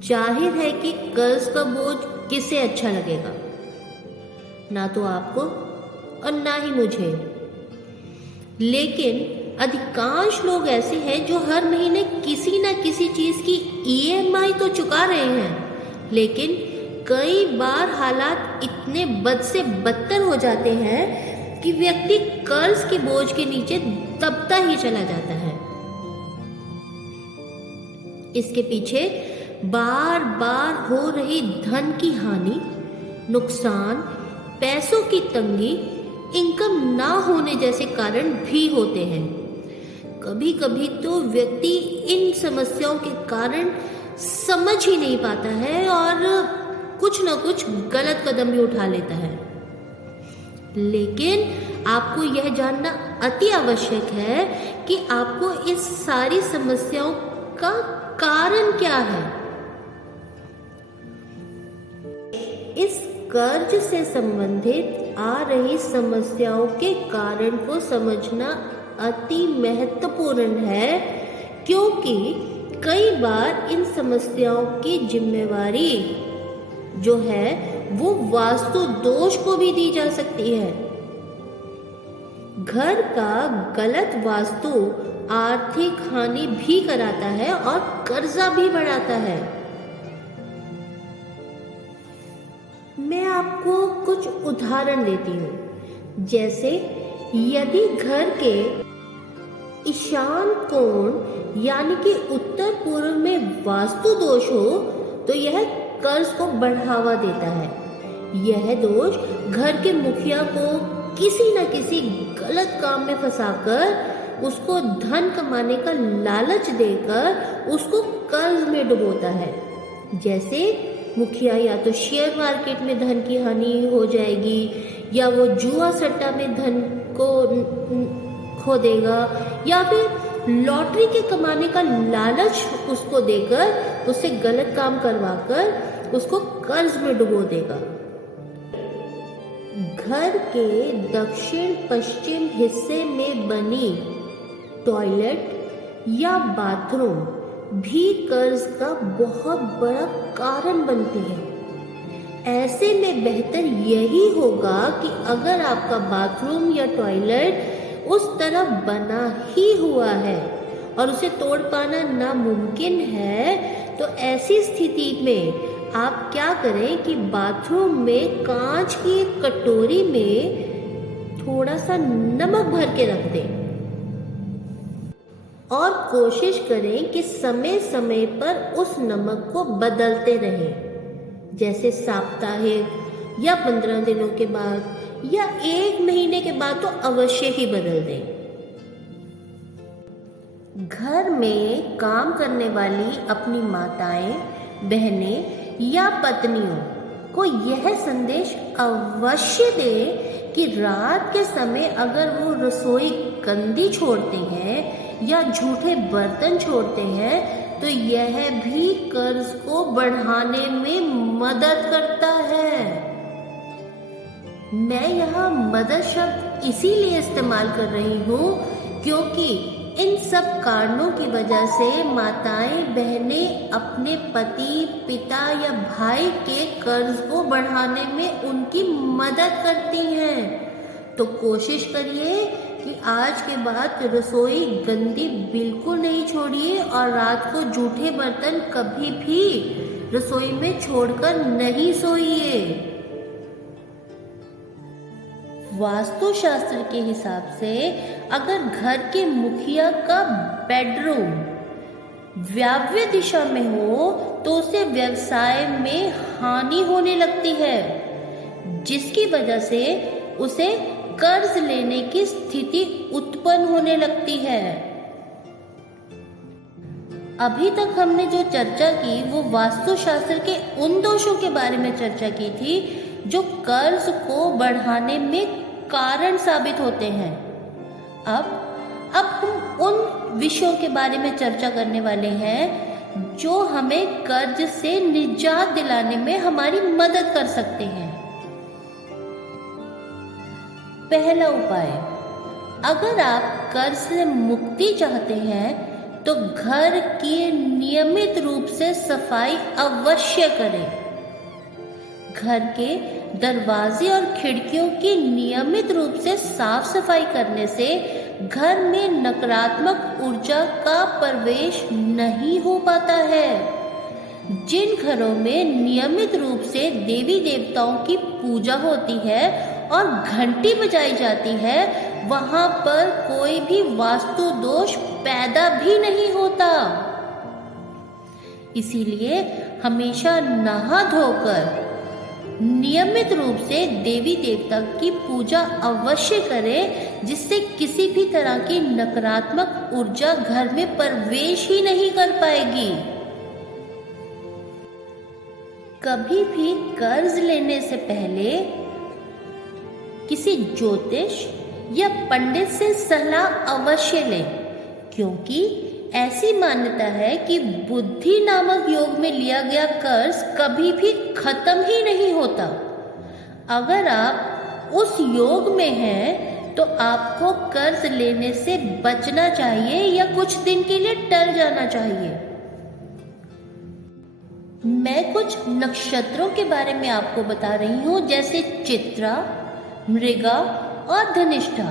जाहिर है कि कर्ज का बोझ किसे अच्छा लगेगा, ना तो आपको और ना ही मुझे। लेकिन अधिकांश लोग ऐसे हैं जो हर महीने किसी ना किसी चीज की ईएमआई तो चुका रहे हैं, लेकिन कई बार हालात इतने बद से बदतर हो जाते हैं कि व्यक्ति कर्ज के बोझ के नीचे दबता ही चला जाता है। इसके पीछे बार बार हो रही धन की हानि, नुकसान, पैसों की तंगी, इनकम ना होने जैसे कारण भी होते हैं। कभी कभी तो व्यक्ति इन समस्याओं के कारण समझ ही नहीं पाता है और कुछ ना कुछ गलत कदम भी उठा लेता है। लेकिन आपको यह जानना अति आवश्यक है कि आपको इस सारी समस्याओं का कारण क्या है। इस कर्ज से संबंधित आ रही समस्याओं के कारण को समझना अति महत्वपूर्ण है, क्योंकि कई बार इन समस्याओं की जिम्मेवारी जो है वो वास्तु दोष को भी दी जा सकती है। घर का गलत वास्तु आर्थिक हानि भी कराता है और कर्जा भी बढ़ाता है। मैं आपको कुछ उदाहरण देती हूँ। जैसे यदि घर के ईशान कोण यानी कि उत्तर पूर्व में वास्तु दोष हो तो यह कर्ज को बढ़ावा देता है। यह दोष घर के मुखिया को किसी न किसी गलत काम में फंसाकर उसको धन कमाने का लालच देकर उसको कर्ज में डुबोता है। जैसे मुखिया या तो शेयर मार्केट में धन की हानि हो जाएगी, या वो जुआ सट्टा में धन को खो देगा, या फिर लॉटरी के कमाने का लालच उसको देकर उससे गलत काम करवाकर उसको कर्ज में डुबो देगा। घर के दक्षिण पश्चिम हिस्से में बनी टॉयलेट या बाथरूम भी कर्ज का बहुत बड़ा कारण बनती है। ऐसे में बेहतर यही होगा कि अगर आपका बाथरूम या टॉयलेट उस तरह बना ही हुआ है और उसे तोड़ पाना नामुमकिन है, तो ऐसी स्थिति में आप क्या करें कि बाथरूम में कांच की कटोरी में थोड़ा सा नमक भर के रख दें और कोशिश करें कि समय समय पर उस नमक को बदलते रहें। जैसे साप्ताहिक या 15 दिनों के बाद या 1 महीने के बाद तो अवश्य ही बदल दें। घर में काम करने वाली अपनी माताएं, बहनें या पत्नियों को यह संदेश अवश्य दें कि रात के समय अगर वो रसोई गंदी छोड़ते हैं या झूठे बर्तन छोड़ते हैं तो यह भी कर्ज को बढ़ाने में मदद करता है। मैं यहाँ मदद शब्द इसीलिए इस्तेमाल कर रही हूँ क्योंकि इन सब कारणों की वजह से माताएं बहनें अपने पति, पिता या भाई के कर्ज को बढ़ाने में उनकी मदद करती हैं। तो कोशिश करिए कि आज के बाद रसोई गंदी बिल्कुल नहीं छोड़िए और रात को जूठे बर्तन कभी भी रसोई में छोड़कर नहीं सोइए। वास्तुशास्त्र के हिसाब से अगर घर के मुखिया का बेडरूम वायव्य दिशा में हो तो उसे व्यवसाय में हानि होने लगती है, जिसकी वजह से उसे कर्ज लेने की स्थिति उत्पन्न होने लगती है। अभी तक हमने जो चर्चा की वो वास्तुशास्त्र के उन दोषों के बारे में चर्चा की थी जो कर्ज को बढ़ाने में कारण साबित होते हैं। अब हम उन विषयों के बारे में चर्चा करने वाले हैं जो हमें कर्ज से निजात दिलाने में हमारी मदद कर सकते हैं। पहला उपाय, अगर आप कर्ज से मुक्ति चाहते हैं तो घर की नियमित रूप से सफाई अवश्य करें। घर के दरवाजे और खिड़कियों की नियमित रूप से साफ सफाई करने से घर में नकारात्मक ऊर्जा का प्रवेश नहीं हो पाता है। जिन घरों में नियमित रूप से देवी देवताओं की पूजा होती है और घंटी बजाई जाती है, वहां पर कोई भी वास्तु दोष पैदा भी नहीं होता। इसीलिए हमेशा नहा धोकर नियमित रूप से देवी देवता की पूजा अवश्य करें, जिससे किसी भी तरह की नकारात्मक ऊर्जा घर में प्रवेश ही नहीं कर पाएगी। कभी भी कर्ज लेने से पहले किसी ज्योतिष या पंडित से सलाह अवश्य लें, क्योंकि ऐसी मान्यता है कि बुद्धि नामक योग में लिया गया कर्ज कभी भी खत्म ही नहीं होता। अगर आप उस योग में हैं तो आपको कर्ज लेने से बचना चाहिए या कुछ दिन के लिए टल जाना चाहिए। मैं कुछ नक्षत्रों के बारे में आपको बता रही हूँ, जैसे चित्रा, मृगा और धनिष्ठा।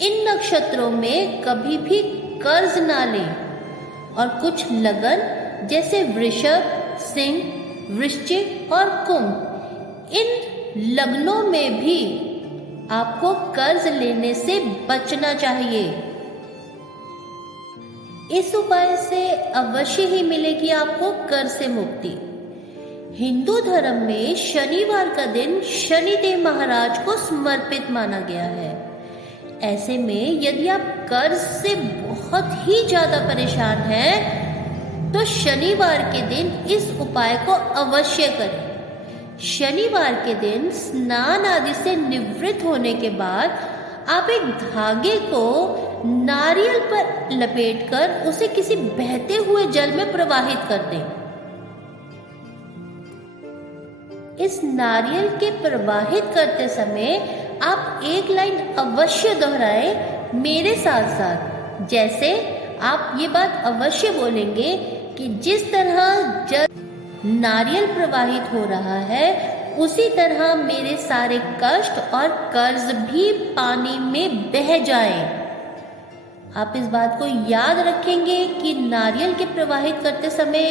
इन नक्षत्रों में कभी भी कर्ज ना लें। और कुछ लगन जैसे वृषभ, सिंह, वृश्चिक और कुंभ, इन लग्नों में भी आपको कर्ज लेने से बचना चाहिए। इस उपाय से अवश्य ही मिलेगी आपको कर्ज से मुक्ति। हिंदू धर्म में शनिवार का दिन शनिदेव महाराज को समर्पित माना गया है। ऐसे में यदि आप कर्ज से बहुत ही ज्यादा परेशान हैं, तो शनिवार के दिन इस उपाय को अवश्य करें। शनिवार के दिन स्नान आदि से निवृत्त होने के बाद आप एक धागे को नारियल पर लपेटकर उसे किसी बहते हुए जल में प्रवाहित कर दें। इस नारियल के प्रवाहित करते समय आप एक लाइन अवश्य दोहराएं मेरे साथ साथ। जैसे आप ये बात अवश्य बोलेंगे कि जिस तरह जल नारियल प्रवाहित हो रहा है, उसी तरह मेरे सारे कष्ट और कर्ज भी पानी में बह जाएं। आप इस बात को याद रखेंगे कि नारियल के प्रवाहित करते समय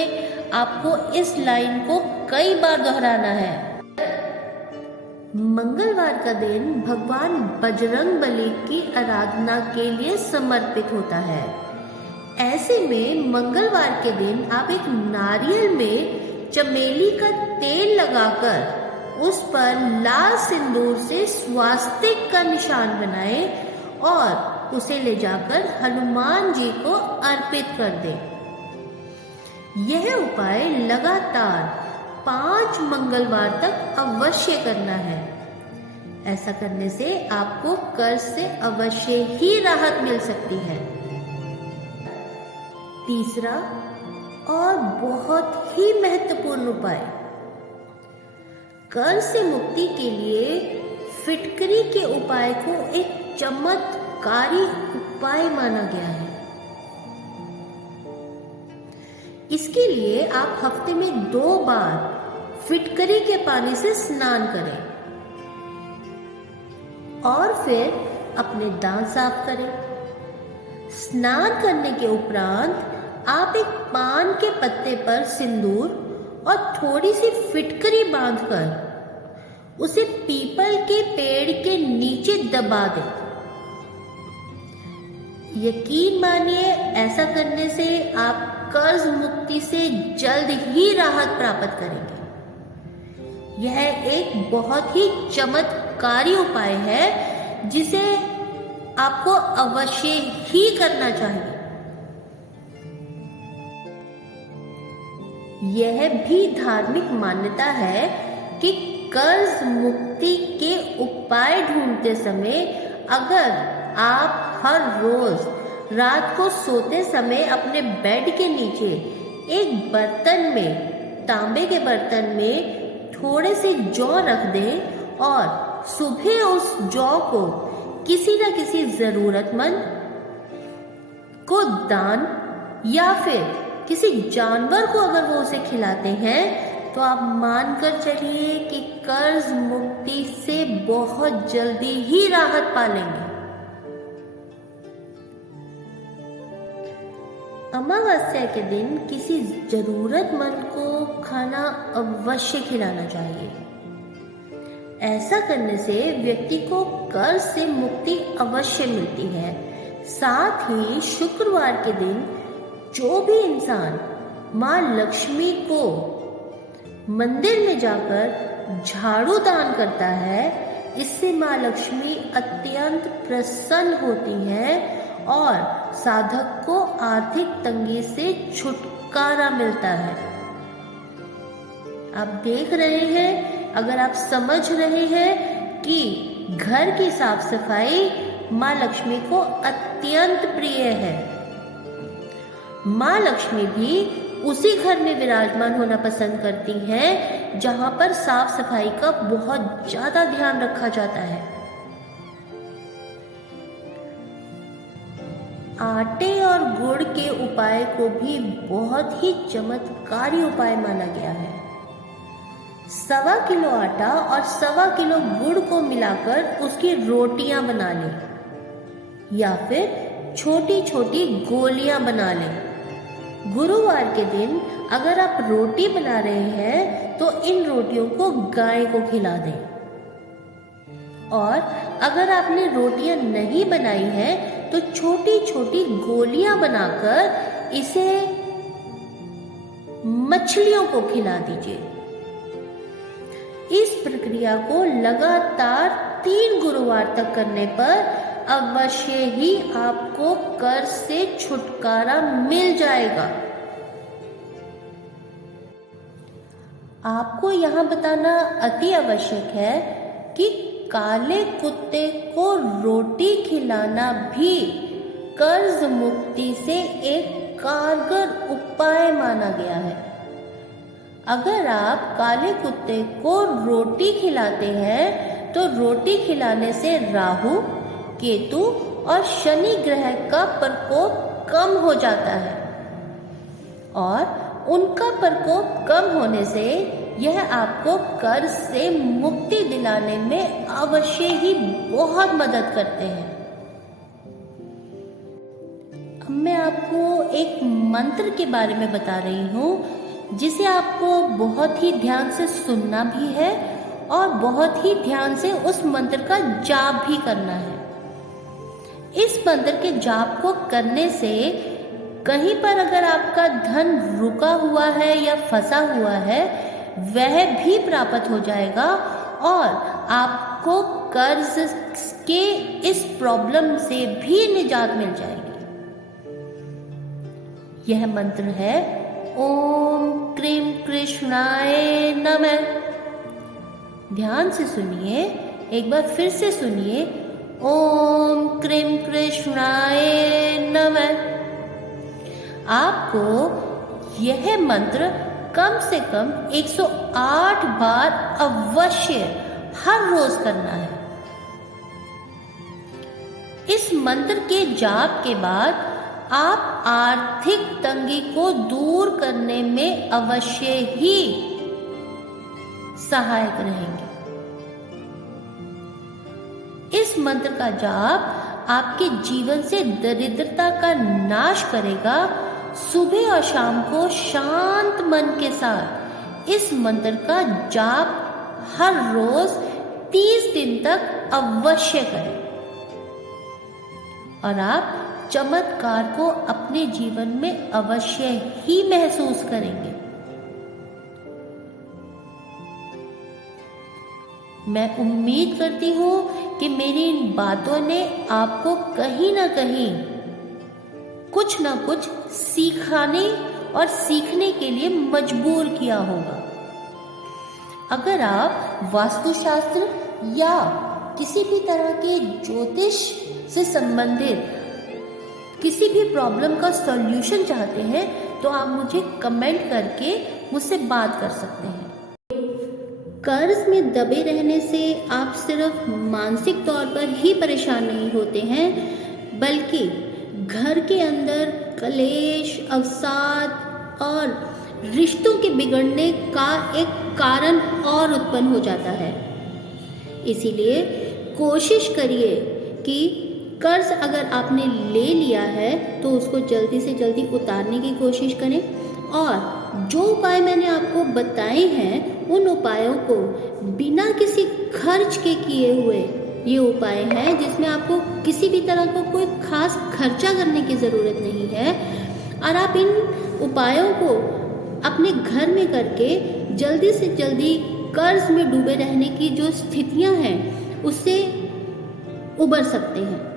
आपको इस लाइन को कई बार दोहराना है। मंगलवार का दिन भगवान बजरंगबली की आराधना के लिए समर्पित होता है। ऐसे में मंगलवार के दिन आप एक नारियल में चमेली का तेल लगाकर उस पर लाल सिंदूर से स्वास्तिक का निशान बनाएं और उसे ले जाकर हनुमान जी को अर्पित कर दें। यह उपाय लगातार 5 मंगलवार तक अवश्य करना है। ऐसा करने से आपको कर्ज से अवश्य ही राहत मिल सकती है। तीसरा और बहुत ही महत्वपूर्ण उपाय, कर्ज से मुक्ति के लिए फिटकरी के उपाय को एक चमत्कारी उपाय माना गया है। इसके लिए आप हफ्ते में 2 बार फिटकरी के पानी से स्नान करें और फिर अपने दांत साफ करें। स्नान करने के उपरांत आप एक पान के पत्ते पर सिंदूर और थोड़ी सी फिटकरी बांधकर उसे पीपल के पेड़ के नीचे दबा दें। यकीन मानिए, ऐसा करने से आप कर्ज मुक्ति से जल्द ही राहत प्राप्त करेंगे। यह एक बहुत ही चमत्कारी उपाय है जिसे आपको अवश्य ही करना चाहिए। यह भी धार्मिक मान्यता है कि कर्ज मुक्ति के उपाय ढूंढते समय अगर आप हर रोज रात को सोते समय अपने बेड के नीचे एक बर्तन में, तांबे के बर्तन में थोड़े से जौ रख दें और सुबह उस जौ को किसी न किसी जरूरतमंद को दान या फिर किसी जानवर को अगर वो उसे खिलाते हैं तो आप मानकर चलिए कि कर्ज मुक्ति से बहुत जल्दी ही राहत पा लेंगे। अमावस्या के दिन किसी जरूरतमंद को खाना अवश्य खिलाना चाहिए। ऐसा करने से व्यक्ति को कर्ज से मुक्ति अवश्य मिलती है। साथ ही शुक्रवार के दिन जो भी इंसान माँ लक्ष्मी को मंदिर में जाकर झाड़ू दान करता है, इससे माँ लक्ष्मी अत्यंत प्रसन्न होती हैं और साधक को आर्थिक तंगी से छुटकारा मिलता है। आप देख रहे हैं, अगर आप समझ रहे हैं कि घर की साफ सफाई माँ लक्ष्मी को अत्यंत प्रिय है। माँ लक्ष्मी भी उसी घर में विराजमान होना पसंद करती हैं जहां पर साफ सफाई का बहुत ज्यादा ध्यान रखा जाता है। आटे और गुड़ के उपाय को भी बहुत ही चमत्कारी उपाय माना गया है। 1.25 किलो आटा और 1.25 किलो गुड़ को मिलाकर उसकी रोटियां बना लें या फिर छोटी छोटी गोलियां बना लें। गुरुवार के दिन अगर आप रोटी बना रहे हैं तो इन रोटियों को गाय को खिला दें। और अगर आपने रोटियां नहीं बनाई हैं तो छोटी छोटी गोलियां बनाकर इसे मछलियों को खिला दीजिए। इस प्रक्रिया को लगातार 3 गुरुवार तक करने पर अवश्य ही आपको कर्ज से छुटकारा मिल जाएगा। आपको यहाँ बताना अति आवश्यक है कि काले कुत्ते को रोटी खिलाना भी कर्ज मुक्ति से एक कारगर उपाय माना गया है। अगर आप काले कुत्ते को रोटी खिलाते हैं तो रोटी खिलाने से राहु, केतु और शनि ग्रह का प्रकोप कम हो जाता है और उनका प्रकोप कम होने से यह आपको कर्ज से मुक्ति दिलाने में अवश्य ही बहुत मदद करते हैं। अब मैं आपको एक मंत्र के बारे में बता रही हूँ जिसे आपको बहुत ही ध्यान से सुनना भी है और बहुत ही ध्यान से उस मंत्र का जाप भी करना है। इस मंत्र के जाप को करने से कहीं पर अगर आपका धन रुका हुआ है या फंसा हुआ है वह भी प्राप्त हो जाएगा और आपको कर्ज के इस प्रॉब्लम से भी निजात मिल जाएगी। यह मंत्र है ओम क्रीम कृष्णाय नमः। ध्यान से सुनिए, एक बार फिर से सुनिए, ओम क्रीम कृष्णाय नमः। आपको यह मंत्र कम से कम 108 बार अवश्य हर रोज करना है। इस मंत्र के जाप के बाद आप आर्थिक तंगी को दूर करने में अवश्य ही सहायक रहेंगे। इस मंत्र का जाप आपके जीवन से दरिद्रता का नाश करेगा। सुबह और शाम को शांत मन के साथ इस मंत्र का जाप हर रोज 30 दिन तक अवश्य करें और आप चमत्कार को अपने जीवन में अवश्य ही महसूस करेंगे। मैं उम्मीद करती हूँ कि मेरी इन बातों ने आपको कहीं ना कहीं कुछ ना कुछ सिखाने और सीखने के लिए मजबूर किया होगा। अगर आप वास्तुशास्त्र या किसी भी तरह के ज्योतिष से संबंधित किसी भी प्रॉब्लम का सॉल्यूशन चाहते हैं तो आप मुझे कमेंट करके मुझसे बात कर सकते हैं। कर्ज में दबे रहने से आप सिर्फ मानसिक तौर पर ही परेशान नहीं होते हैं, बल्कि घर के अंदर कलेश, अवसाद और रिश्तों के बिगड़ने का एक कारण और उत्पन्न हो जाता है। इसीलिए कोशिश करिए कि कर्ज अगर आपने ले लिया है तो उसको जल्दी से जल्दी उतारने की कोशिश करें, और जो उपाय मैंने आपको बताए हैं उन उपायों को बिना किसी खर्च के किए हुए ये उपाय हैं जिसमें आपको किसी भी तरह का कोई खास खर्चा करने की ज़रूरत नहीं है, और आप इन उपायों को अपने घर में करके जल्दी से जल्दी कर्ज में डूबे रहने की जो स्थितियां हैं उससे उबर सकते हैं।